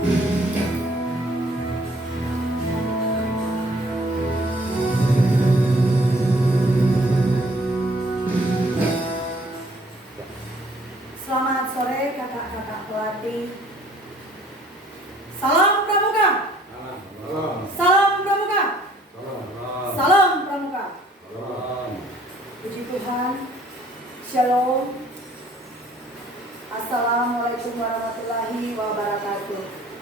Selamat sore kakak-kakak pelatih. Salam pramuka. Salam pramuka. Salam pramuka. Puji Tuhan. Shalom. Assalamualaikum warahmatullahi wabarakatuh.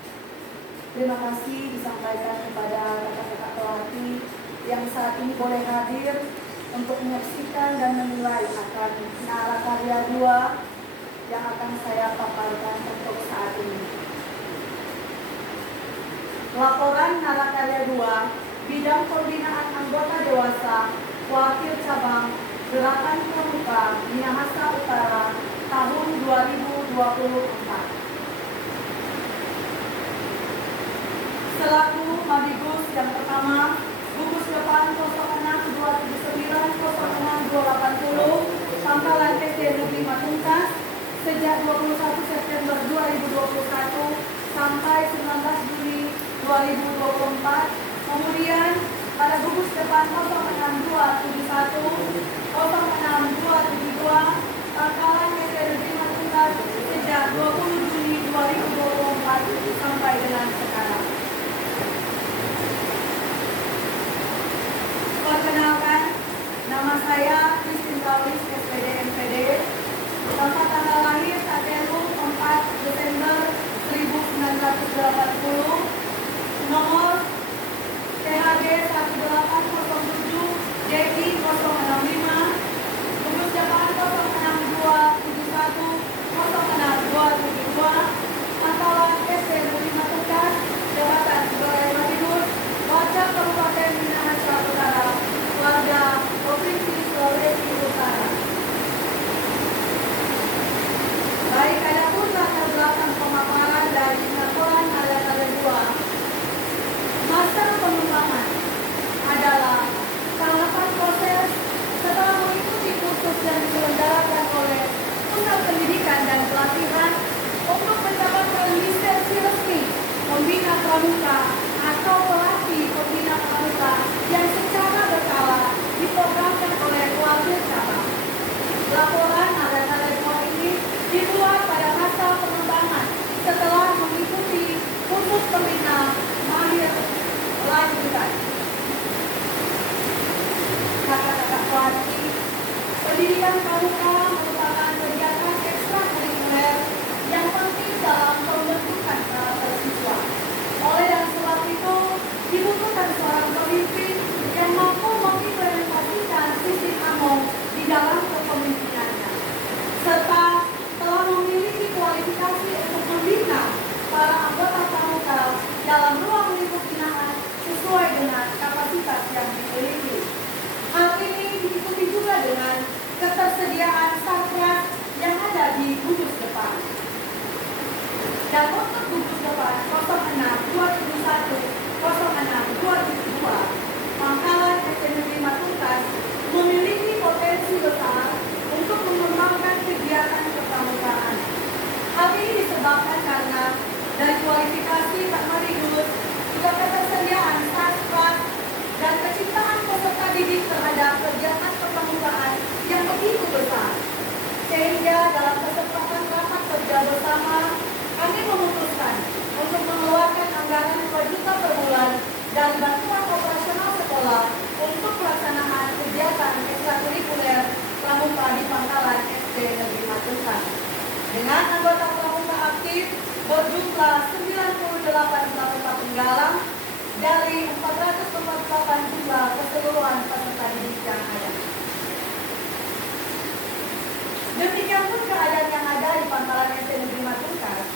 Terima kasih disampaikan kepada kakak-kakak pelatih yang saat ini boleh hadir untuk menyaksikan dan menilai akan Narakarya 2 yang akan saya paparkan untuk saat ini. Laporan Narakarya 2, Bidang Pembinaan Anggota Dewasa, Wakil Cabang, Gerakan Pramuka, Minahasa Utara, tahun 2024. Selaku Madigus yang pertama, gugus depan 0627906280, Pangkalan SD Negeri Matungkas, sejak 21 September 2021 sampai 19 Juli 2024. Kemudian pada gugus depan 06271, 06272, Pangkalan SD Negeri Matungkas sejak 20 Juli 2024 sampai dengan sekarang. Perkenalkan, nama saya Christine Kaulis, SPD MPD. Tempat tanggal lahir Satelu 4 Desember 1980. Nomor THG 1807 JI 065, gugus depan 06271 06272, Pangkalan SD Negeri Matungkas, Jabatan Sebagai Madigus, Wajah Kabupaten Minahasa Utara, Warga Provinsi Sulawesi Utara. Baik, adapun latar belakang pemaparan dari laporan Narakarya 2. Masa pengembangan adalah tahapan proses setelah mengikuti kursus yang diselenggarakan oleh Pusat Pendidikan dan Pelatihan untuk mendapatkan lisensi resmi pembina pramuka atau pelatih pembina pramuka yang secara berkala diprogramkan oleh Wakil Cabang. Laporan Narakarya 2 ini dibuat pada masa pengembangan setelah mengikuti kursus pembina mahir lanjutan. Kakak-kakak pelatih, pendidikan pramuka merupakan kegiatan ekstrakurikuler yang penting dalam pembentukan karakter siswa. Oleh dan sebab itu, dibutuhkan seorang pemimpin yang mampu mengimplementasikan sistem AMOM di dalam kepemimpinannya, serta telah memiliki kualifikasi untuk membina para anggota pramuka dalam ruang lingkup binaan sesuai dengan kapasitas yang dimiliki. Hal ini diikuti juga dengan ketersediaan sarpras yang ada di gugus depan. Dan untuk gugus depan 06271 06272, Pangkalan SD Negeri Matungkas memiliki potensi besar untuk mengembangkan kegiatan kepramukaan. Hal ini disebabkan karena dari kualifikasi Pak Madigus, juga ketersediaan sarpras dan kecintaan peserta didik terhadap kegiatan kepramukaan yang begitu besar. Sehingga dalam kesempatan rapat kerja bersama, kami memutuskan untuk mengeluarkan anggaran 2 juta per bulan dari bantuan operasional sekolah untuk pelaksanaan kegiatan ekstrakurikuler pramuka di Pangkalan SD Negeri Matungkas. Dengan anggota pramuka aktif berjumlah 98 pramuka penggalang dari 448 jumlah keseluruhan peserta didik yang ada. Demikian pun keadaan yang ada di Pangkalan SD Negeri Matungkas,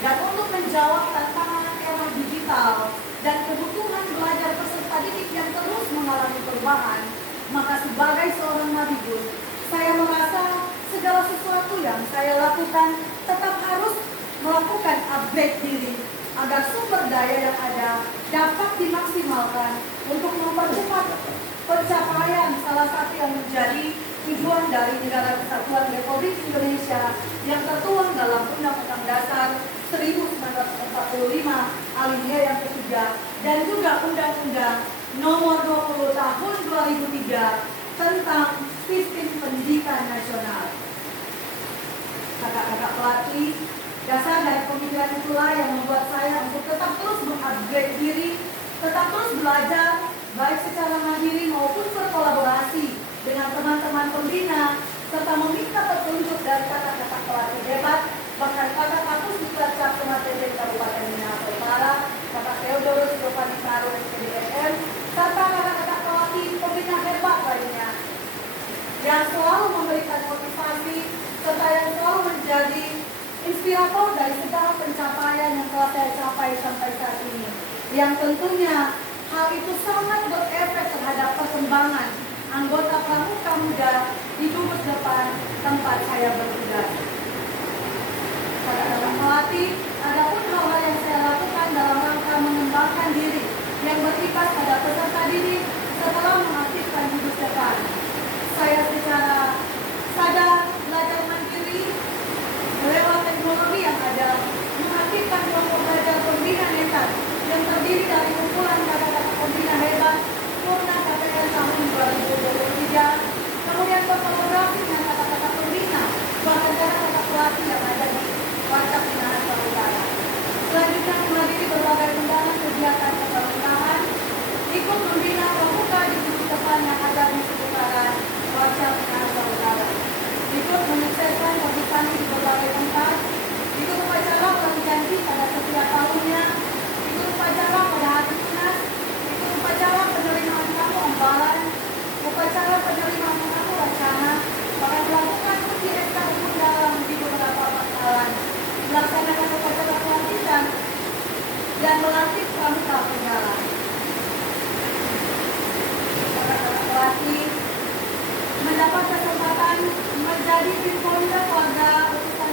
dan untuk menjawab tantangan era digital dan kebutuhan belajar peserta didik yang terus mengalami perubahan, maka sebagai seorang Madigus, saya merasa segala sesuatu yang saya lakukan tetap harus melakukan upgrade diri agar sumber daya yang ada dapat dimaksimalkan untuk mempercepat pencapaian salah satu yang menjadi tujuan dari Negara Kesatuan Republik Indonesia yang tertuang dalam Undang-Undang Dasar 1945 45 alinea yang ketiga, dan juga Undang-Undang Nomor 20 Tahun 2003 tentang Sistem Pendidikan Nasional. Kakak-kakak pelatih, dasar dari pemikiran itulah yang membuat saya untuk tetap terus mengupgrade diri, tetap terus belajar, baik secara mandiri maupun berkolaborasi dengan teman-teman pembina, serta meminta petunjuk dari kakak-kakak pelatih hebat, bahkan kakak kampus di Cap Sematede Kabupaten Minahasa Utara, kakak Theodorus Giovanni Taru SPDSM, serta kakak-kakak pelatih pembina hebat lainnya, yang selalu memberikan motivasi, serta yang selalu menjadi inspirator dari segala pencapaian yang telah saya capai sampai saat ini. Yang tentunya hal itu sangat berefek terhadap perkembangan anggota pramuka muda di Dubes Depan tempat saya bertugas. Kakak-kakak pelatih, adapun hal-hal yang saya lakukan dalam rangka mengembangkan diri yang berimbas pada peserta didik setelah mengaktifkan Dubes Depan. Saya secara sadar belajar mandiri lewat teknologi yang ada, mengaktifkan kelompok belajar pembina nekat yang terdiri dari kumpulan kakak-kakak pembina hebat Purna KPR tahun 2023, kemudian berkolaborasi dengan kakak-kakak pembina, bahkan kakak-kakak pelatih yang ada di Warcap Minahasa Utara. Selanjutnya menghadiri berbagai undangan kegiatan kepemimpinan, ikut membina pramuka di Dubes Depan yang ada di seputaran Warcap Minahasa Utara, ikut menyukseskan organisasi di berbagai tempat, ikut upacara ulang janji pada setiap tahunnya, ikut upacara pada hari tunas, ikut upacara penerimaan tamu ambalan, upacara penerimaan tamu wacana, bahkan melakukan uji SK hukum dalam di beberapa bakalan, melaksanakan upacara pelatihan dan melatih pramuka penggala. Kakak-kakak pelatih mendapat kesempatan menjadi tim founder keluarga utusan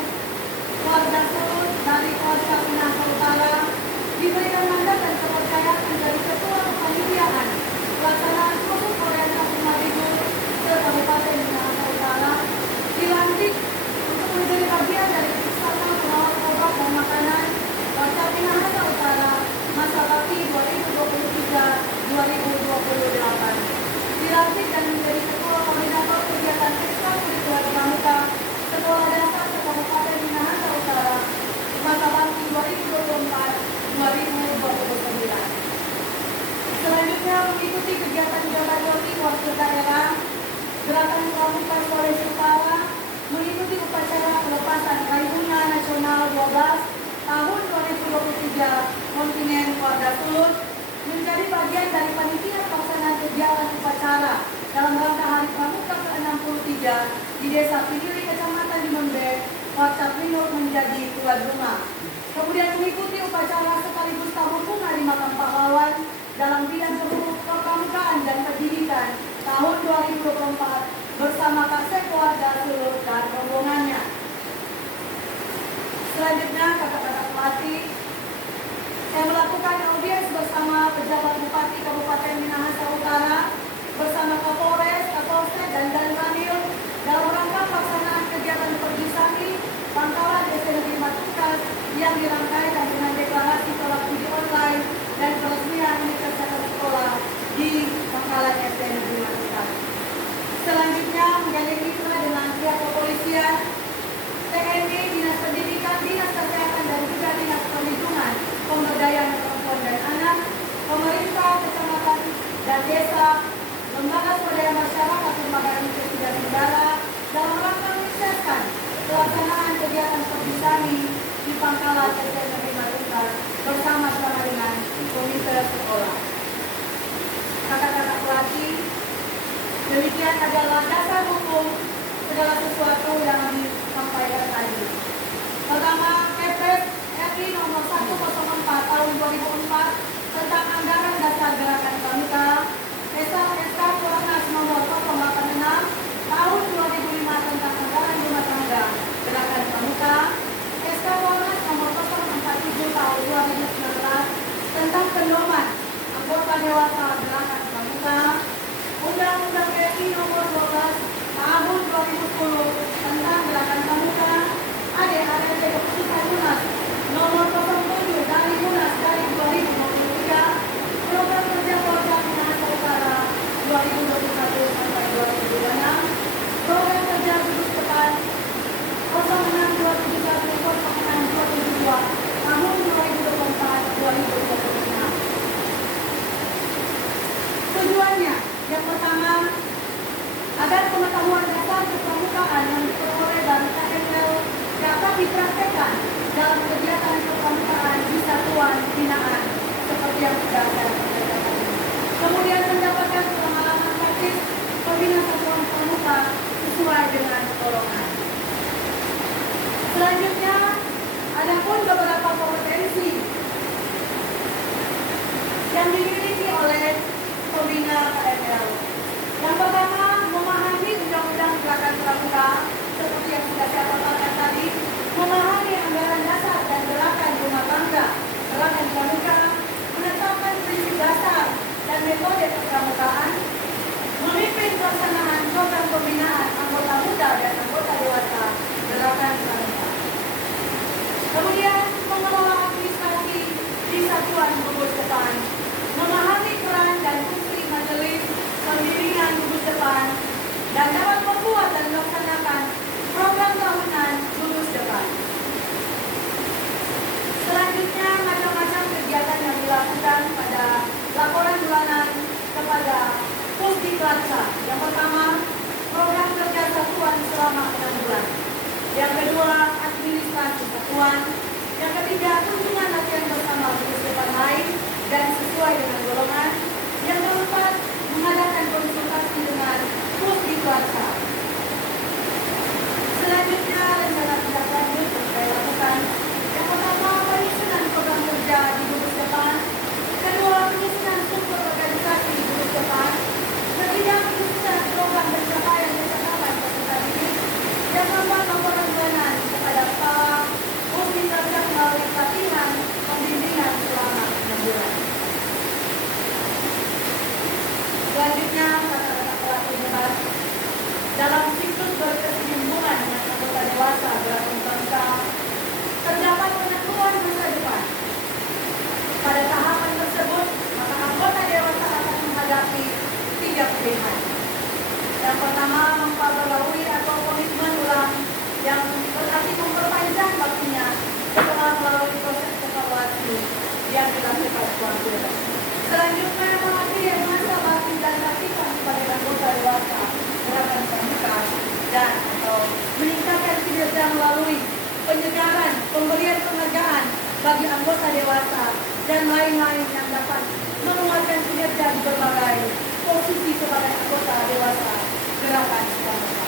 keluarga Sulut dari Warcap Minahasa Utara, diberikan mandat dan kepercayaan menjadi ketua kepanitiaan pelaksanaan kursus orientasi Marigo ke Kabupaten Minahasa Utara, dilantik untuk menjadi bagian dari usaha pengawas obat dan makanan Warcap Minahasa Utara masa bakti 2023-2028. Dilantik dan menjadi ketua koordinator kegiatan ekstrakurikuler pramuka Sekolah Dasar Kabupaten Minahasa Utara masa bakti 2024-2029. Selanjutnya mengikuti kegiatan Jabarwati wakil daerah Gerakan Pramuka Sulawesi Utara, mengikuti upacara pelepasan Raih Bunga Nasional 12 tahun 2023 kontingen Warga Sulut, menjadi bagian dari panitia pelaksanaan kegiatan upacara dalam rangka Hari Pramuka ke-63 di Desa Pinili, Kecamatan Dimembe, Warcap Minur menjadi tuan rumah. Kemudian mengikuti upacara sekaligus tabur bunga di makam pahlawan dalam bidang kepramukaan dan pendidikan tahun 2024 bersama Kasek Warga Sulut dan rombongannya. Selanjutnya kakak-kakak pelatih, saya melakukan audiens bersama pejabat Bupati Kabupaten Minahasa Utara bersama Kapolres, Kapolsek, dan Danramil dalam rangka pelaksanaan kegiatan Pergisami Pangkalan SNG Matukas yang dirangkaikan dengan deklarasi tolak uji online dan peresmian Universitas Sekolah di Pangkalan SNG Matukas. Selanjutnya menjalin mitra dengan pihak kepolisian, TNI, Dinas Pendidikan, Dinas Kesehatan, dan juga Dinas Perlindungan Pemberdayaan Perempuan dan Anak, pemerintah kecamatan dan desa, lembaga swadaya masyarakat, lembaga investigasi negara dalam rangka menyukseskan pelaksanaan kegiatan Pergisami di Pangkalan SNG Matukas bersama-sama dengan komite sekolah. Kakak-kakak pelatih, demikian adalah dasar hukum segala sesuatu yang disampaikan tadi. Pertama, Kepres RI nomor 104 tahun 2004 tentang anggaran dasar gerakan pramuka, SK Kuarnas nomor 086 tahun 2005 tentang anggaran rumah tangga gerakan pramuka, SK Kuarnas nomor 047 tahun 2019 tentang pedoman anggota dewasa gerakan pramuka, Undang-Undang RI nomor 12 tahun 2010 tentang gerakan pramuka, ADART keputusan Munas depan, memahami peran dan fungsi majelis pembimbingan gugus depan, dan dapat membuat dan melaksanakan program tahunan gugus depan. Selanjutnya, macam-macam kegiatan yang dilakukan pada laporan bulanan kepada Pusdiklatsa. Yang pertama, program kerja satuan selama 6 bulan. Yang kedua, administrasi satuan. Yang ketiga, kunjungan latihan bersama gugus depan lain dan sesuai dengan golongan. Yang keempat, mengadakan konsultasi dengan Pusdiklatsa. Selanjutnya, rencana tindak lanjut yang saya lakukan. Yang pertama, penyusunan program kerja di gugus depan. Kedua, penyusunan struktur organisasi di gugus depan. Ketiga, penyusunan program pencapaian peserta didik. Yang keempat, laporan bulanan kepada Pak Pusdiklatsa melalui pelatihan pembimbingan selama 6 bulan. Selanjutnya, kata-kata pelaku debat. Dalam siklus berkesinambungan dengan anggota dewasa gerakan bangsa, terdapat penentuan masa depan. Pada tahapan tersebut, maka anggota dewasa akan menghadapi 3 pilihan. Yang pertama, memperbarui atau komitmen ulang yang berarti memperpanjang waktunya setelah melalui proses evaluasi yang dilakukan waktu. Selanjutnya, mengakhiri masa bakti dan aktifan kepada anggota dewasa gerakan bangsa dan atau meningkatkan kinerja melalui penyegaran, pemberian penghargaan bagi anggota dewasa dan lain-lain yang dapat menguatkan kinerja di berbagai posisi sebagai anggota dewasa gerakan bangsa.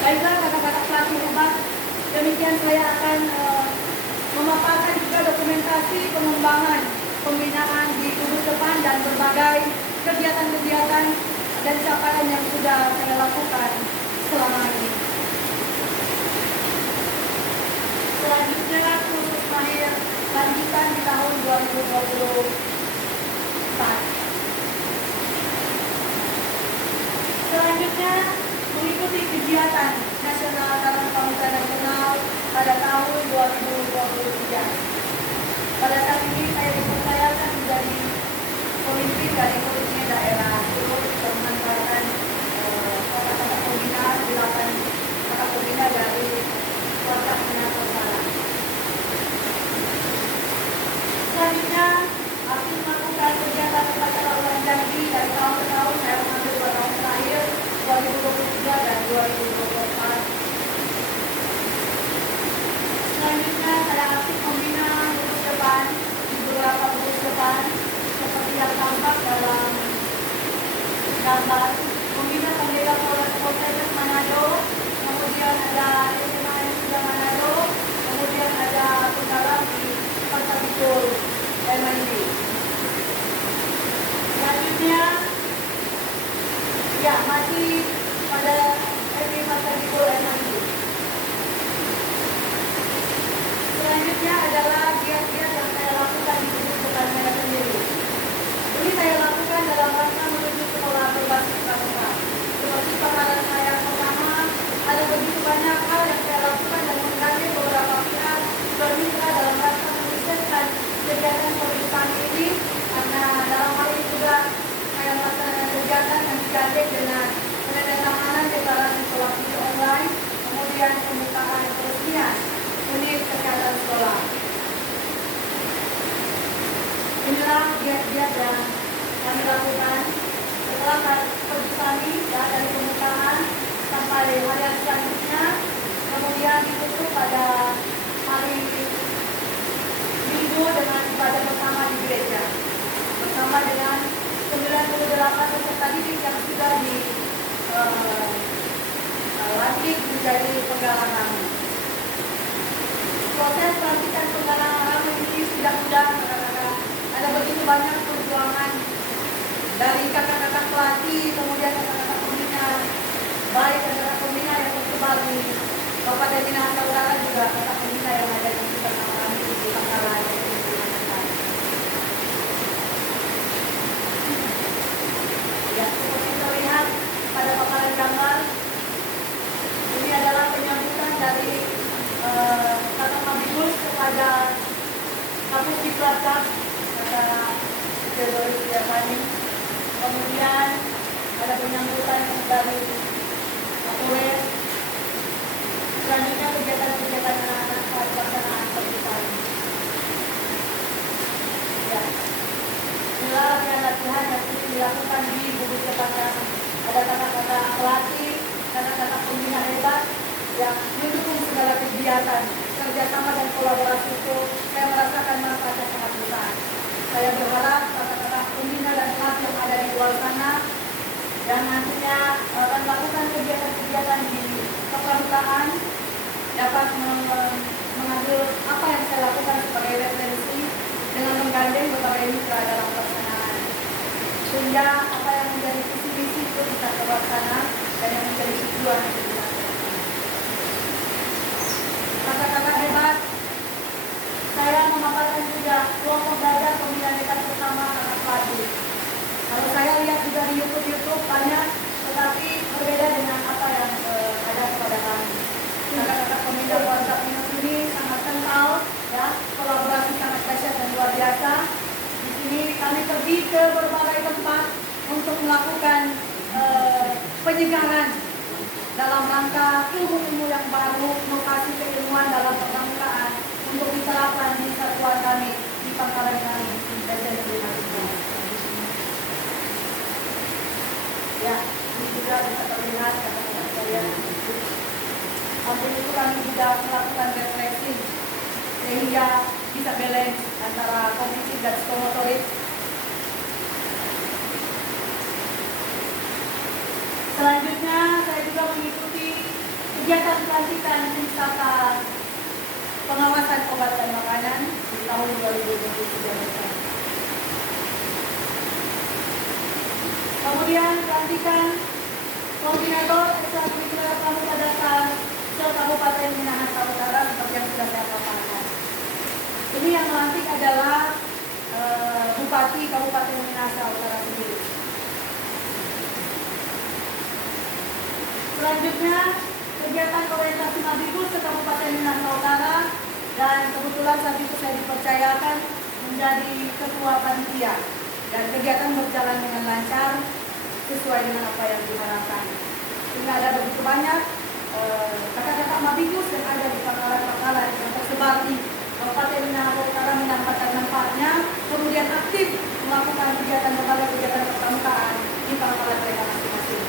Baiklah kata-kata pelatih hebat, demikian saya akan memaparkan juga dokumentasi pengembangan pembinaan di gugus depan dan berbagai kegiatan-kegiatan dan capaian yang sudah saya lakukan selama ini. Selanjutnya, kursus mahir lanjutan di tahun 2024. Selanjutnya, mengikuti kegiatan nasional dalam Pramuka Nasional pada tahun 2023. Pada saat ini saya dipercayakan menjadi pemimpin dari komite daerah turut mengantarkan kata-kata pembina 8 kata pembina dari kota Penata. Selanjutnya, aktif melakukan kegiatan upacara ulang janji dari tahun ke tahun. Saya mengambil 2 tahun terakhir 2023 dan 2024. Selanjutnya, saya aktif membina gugus depan di beberapa gugus depan seperti yang tampak dalam gambar. Membina Pendeta Polres Manado, kemudian ada SMA N3 Manado, kemudian ada penggarap di Pasar Bikul MND. Selanjutnya, ya masih pada SMA Pasar Bikul MND. Selanjutnya adalah giat-giat yang saya lakukan di gugus depan saya sendiri. Ini saya lakukan dalam rangka menuju sekolah berbasis pramuka. Seperti pengalaman saya pertama, ada begitu banyak hal yang saya lakukan dan menggandeng beberapa pihak bermitra dalam rangka menyukseskan kegiatan pemerintahan ini, karena dalam hal ini juga saya melaksanakan kegiatan yang digandeng dengan penandatanganan deklarasi kolaborasi online, kemudian pembukaan peresmian unit kesehatan sekolah. Inilah giat-giat yang kami lakukan setelah pergi kami dari pembukaan sampai hari yang selanjutnya, kemudian ditutup pada hari Minggu dengan ibadah bersama di gereja bersama dengan 98 peserta didik yang sudah dilantik menjadi penggalang kami. Proses pelantikan penggalang kami ini tidak mudah, karena ada begitu banyak perjuangan dari kakak-kakak pelatih, kemudian kakak-kakak pembina, baik kakak-kakak pembina yang tersebar di Kabupaten Minahasa Utara, juga kakak pembina yang ada di sekitar kami di Bangkalan. Ya, seperti terlihat pada paparan gambar, ini adalah penyambutan dari Kakak Mabibus kepada Cilacap kata Theodorus Setiabani. Kemudian ada penyambutan dari Kapolres. Selanjutnya kegiatan-kegiatan anak-anak saat pelaksanaan pernikahan. Ya. Inilah latihan yang dilakukan di gugus ketangkasan. Ada kata-kata pelatih, kata-kata pembina hebat yang mendukung segala kegiatan, kerjasama dan kolaborasi itu saya merasakan manfaatnya sangat besar. Saya berharap kata-kata pembina dan pelatih yang ada di luar sana yang nantinya akan melakukan kegiatan-kegiatan di kepedutaan dapat mengambil apa yang saya lakukan sebagai referensi dengan menggandeng berbagai mitra dalam pelaksanaan, sehingga apa yang menjadi visi-misi itu bisa terlaksana dan yang menjadi tujuan itu bisa terlaksana. Kata-kata hebat, saya memaparkan juga kelompok belajar pembinaan dekat bersama anak pelatih. Kalau saya lihat juga di YouTube banyak, tetapi berbeda dengan apa yang ada kepada kami. Kata-kata pembinaan WhatsApp ini sangat kental, ya, kolaborasi sangat dahsyat dan luar biasa. Di sini kami pergi ke berbagai tempat untuk melakukan penyegaran dalam rangka ilmu-ilmu yang baru, inovasi keilmuan dalam permukaan untuk diterapkan di satuan kami di pangkalan kami dan jadi ya, ini juga bisa terlihat kata-kata kalian. Samping itu kami juga melakukan refreshing sehingga bisa balance antara kognitif dan psikomotorik. Selanjutnya saya juga mengikuti kegiatan pelantikan wisata pengawasan obat dan makanan di tahun 2023. Kemudian pelantikan koordinator ekstrakurikuler pramuka dasar se-Kabupaten Minahasa Utara seperti yang sudah saya paparkan. Ini yang melantik adalah Bupati Kabupaten Minahasa Utara sendiri. Selanjutnya kegiatan orientasi Mabibus ke Kabupaten Minahasa Utara, dan kebetulan saat itu saya dipercayakan menjadi ketua panitia dan kegiatan berjalan dengan lancar sesuai dengan apa yang diharapkan. Sehingga ada begitu banyak kata-kata Mabibus yang ada di pangkalan-pangkalan yang tersebar di Kabupaten Minahasa Utara mendapatkan manfaatnya, kemudian aktif melakukan berbagai kegiatan kepramukaan di pangkalan mereka masing-masing.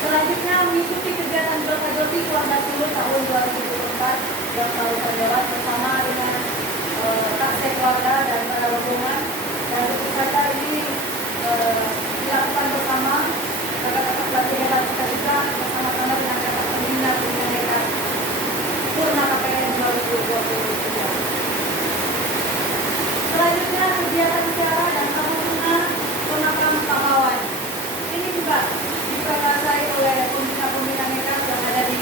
Selanjutnya mengikuti kegiatan Belkadoti Keluarga Timur tahun 2024 yang selalu terlewat bersama dengan taksek keluarga dan para hubungan, dan tentu saja ini dilakukan bersama kata-kata pelatih hebat kita juga bersama-sama dengan kata pembina dekat Purna KPN 2023. Selanjutnya kegiatan siara dan pemuna pemakam pahlawan. Ini juga diprakarsai oleh pembina-pembina nekat yang ada di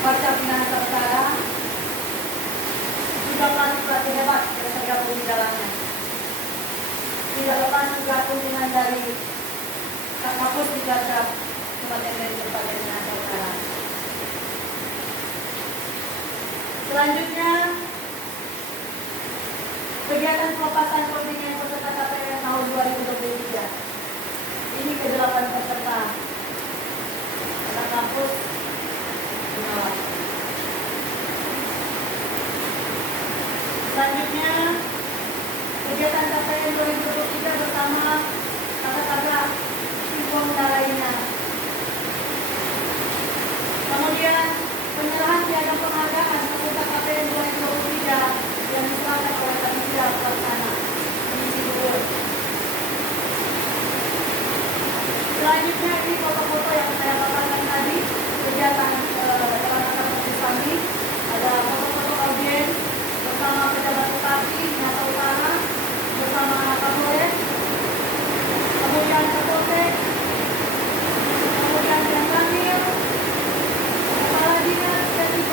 Parcap Minahasa Utara. Juga pelatih hebat yang tergabung di dalamnya. Tidak lepas juga kunjungan dari Kapus di Cilacap, Kabupaten dari Kabupaten Minahasa Utara. Selanjutnya kegiatan pelepasan kontingen peserta KPN tahun 2023. Ini ke-8 peserta anak kampus menolak. Selanjutnya kegiatan KPN 2023 bersama kakak-kakak Simponda lainnya. Kemudian penyerahan piagam penghargaan peserta KPN 2023 yang diserahkan oleh panitia pelaksana Komisi Gubernur. Selanjutnya ini foto-foto yang saya paparkan tadi, kegiatan dalam rangka kami ada foto-foto audiens bersama pejabat bupati Minahasa Utara, bersama anak Kapolres, kemudian Kapolsek, kemudian Danramil, kepala dinas P3,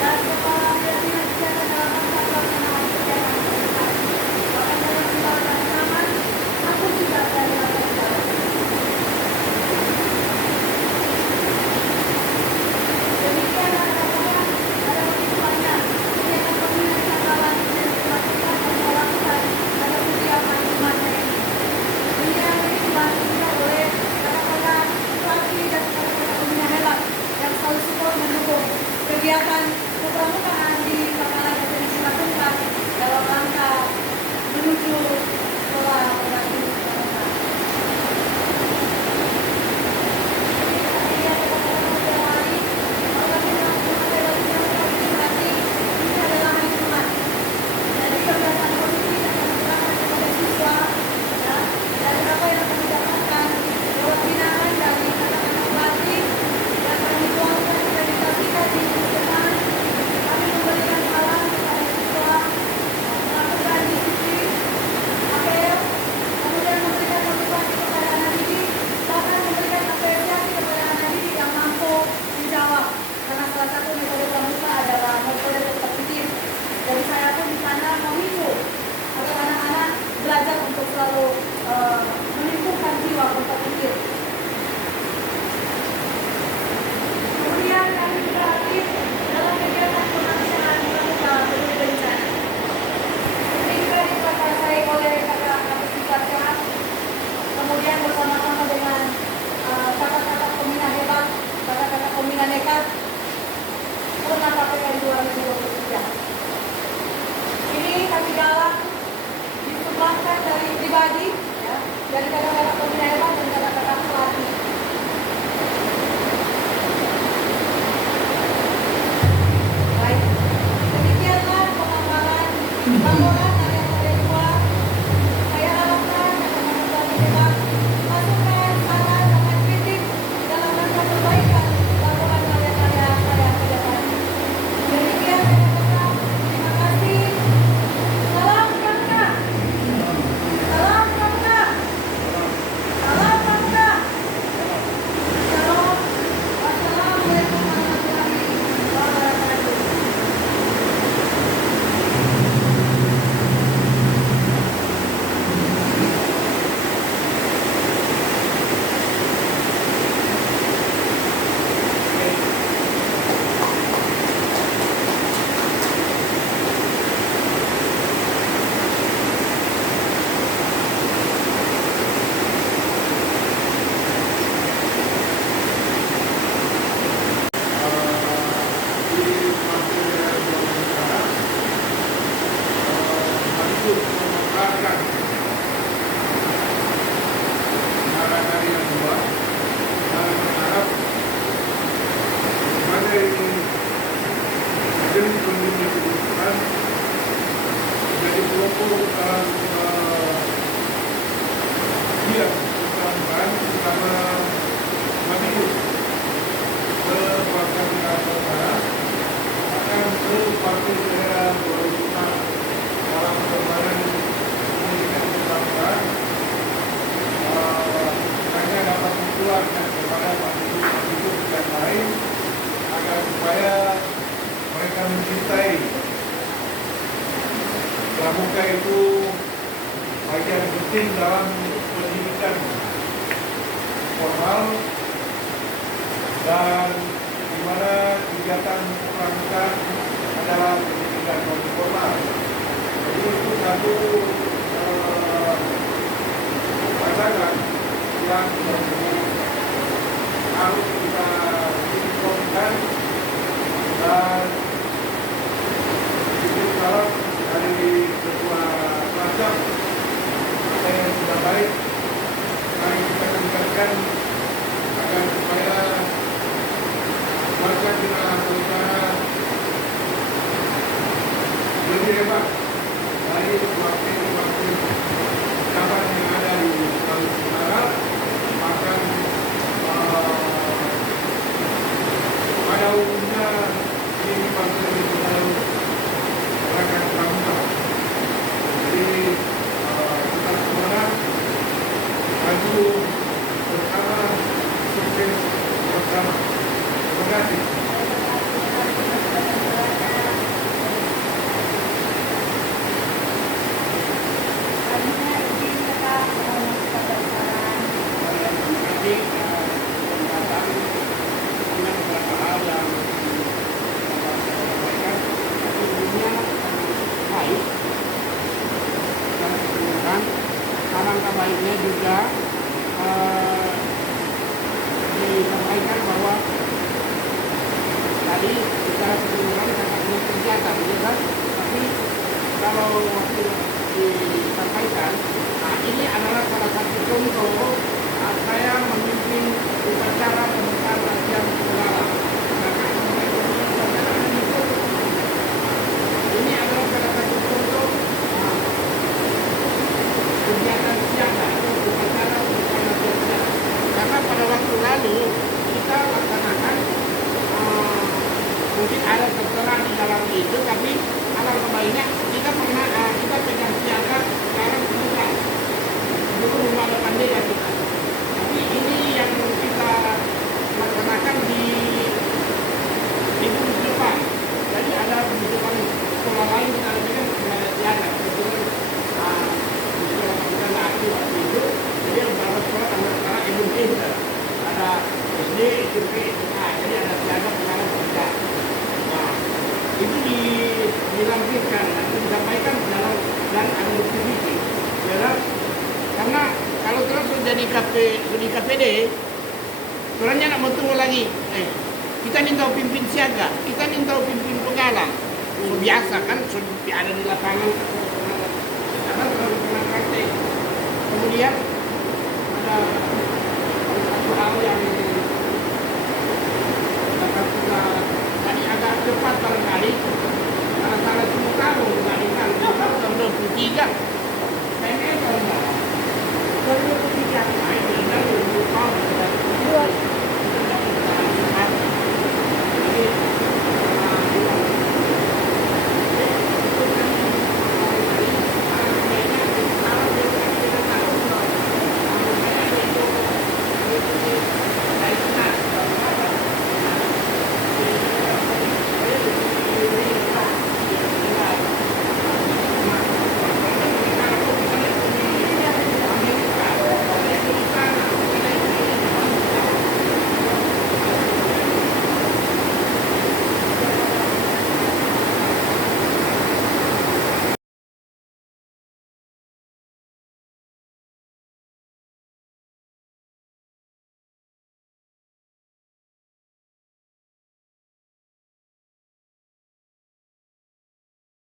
dan kepala dinas kesehatan dalam rangka pelaksanaan kegiatan kesehatan. Bahkan dalam kegiatan taman, aku juga dari olahraga itu bagian penting dalam pendidikan formal dan di mana kegiatan pramuka adalah pendidikan non formal. Jadi itu satu pandangan yang harus kita sinkronkan dan itu kalau dari ketua pelajar yang sudah baik, mari kita tingkatkan agar supaya warga kita berusaha lebih hebat dari waktu cabang yang ada di Sulawesi Barat. Bahkan pada umumnya ini bangsa ini selalu melakukan pramuka. Jadi kita semua maju bersama, sukses bersama. Terima kasih. Alangkah baiknya juga disampaikan bahwa tadi secara keseluruhan sangat kegiatan, ya kan? Tapi kalau waktu disampaikan, ini adalah salah satu contoh saya memimpin upacara pembukaan latihan penggalang. Ini adalah salah satu contoh kegiatan siaga atau upacara pembukaan latihan siaga. Karena pada waktu lalu kita laksanakan mungkin ada tertera di dalam itu, tapi alangkah baiknya kita pegang siaga sekarang semua. Dulu belum ada pandai ya kita. Tapi ini yang kita laksanakan di minggu depan. Jadi ada di depan sekolah lain kita lakukan ada siaga. Kebetulan sekolah kita nggak aktif waktu itu. Jadi beberapa sekolah anak-anak Indonesia ada SD, SMP, SMA. Jadi ada siaga pengalang kerja. Nah, itu dilampirkan atau disampaikan dalam dan ada bukti. Karena kalau terus jadi di KPD, orangnya nak mau tunggu lagi. Kita nih tahu pimpin siaga, kita nih tahu pimpin penggalang. Biasa kan sudah ada di lapangan. Karena terlalu pernah praktek. Kemudian ada satu hal